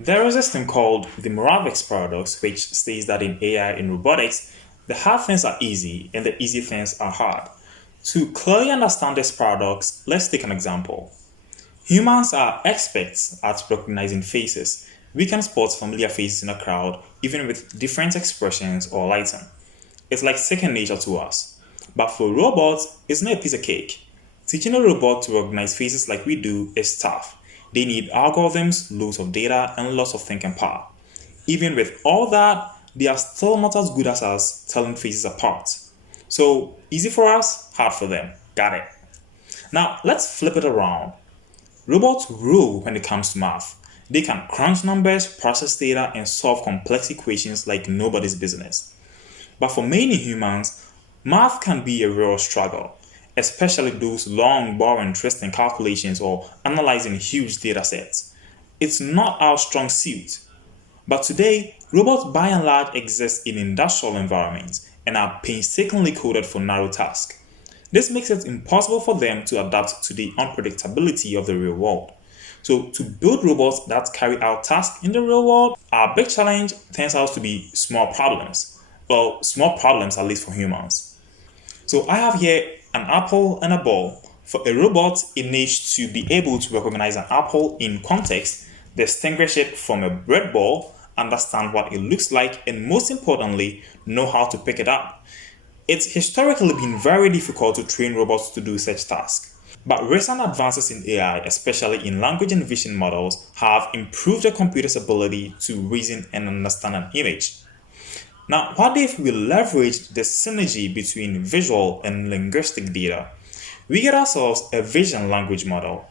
There is this thing called the Moravic's paradox, which states that in AI and robotics, the hard things are easy and the easy things are hard. To clearly understand this paradox, let's take an example. Humans are experts at recognizing faces. We can spot familiar faces in a crowd, even with different expressions or lighting. It's like second nature to us. But for robots, it's not a piece of cake. Teaching a robot to recognize faces like we do is tough. They need algorithms, loads of data, and lots of thinking power. Even with all that, they are still not as good as us telling faces apart. So, easy for us, hard for them. Got it. Now, let's flip it around. Robots rule when it comes to math. They can crunch numbers, process data, and solve complex equations like nobody's business. But for many humans, math can be a real struggle, especially those long, boring, interesting calculations or analyzing huge data sets. It's not our strong suit. But today, robots by and large exist in industrial environments and are painstakingly coded for narrow tasks. This makes it impossible for them to adapt to the unpredictability of the real world. So, to build robots that carry out tasks in the real world, our big challenge turns out to be small problems. Well, small problems, at least for humans. So, I have here an apple and a ball. For a robot, it needs to be able to recognize an apple in context, distinguish it from a bread ball, understand what it looks like, and most importantly, know how to pick it up. It's historically been very difficult to train robots to do such tasks. But recent advances in AI, especially in language and vision models, have improved the computer's ability to reason and understand an image. Now, what if we leverage the synergy between visual and linguistic data? We get ourselves a vision language model.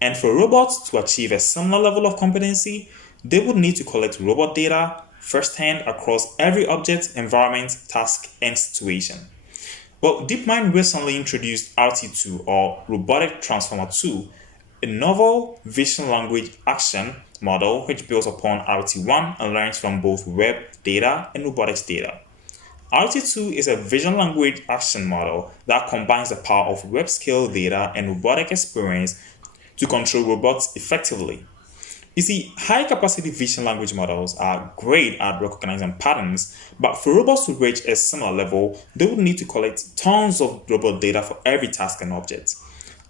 And for robots to achieve a similar level of competency, they would need to collect robot data firsthand across every object, environment, task, and situation. Well, DeepMind recently introduced RT2 or Robotic Transformer 2, a novel vision language action model which builds upon RT1 and learns from both web data and robotics data. RT2 is a vision language action model that combines the power of web scale data and robotic experience to control robots effectively. You see, high capacity vision language models are great at recognizing patterns, but for robots to reach a similar level, they would need to collect tons of robot data for every task and object.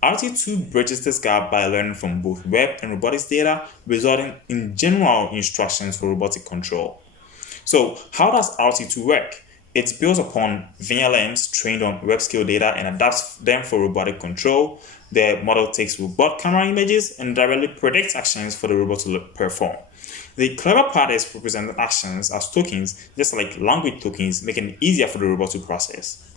RT2 bridges this gap by learning from both web and robotics data, resulting in general instructions for robotic control. So, how does RT2 work? It builds upon VLMs trained on web scale data and adapts them for robotic control. The model takes robot camera images and directly predicts actions for the robot to perform. The clever part is representing actions as tokens, just like language tokens, making it easier for the robot to process.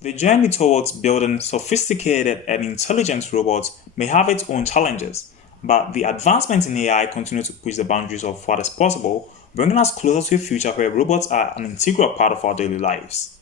The journey towards building sophisticated and intelligent robots may have its own challenges, but the advancements in AI continue to push the boundaries of what is possible, bringing us closer to a future where robots are an integral part of our daily lives.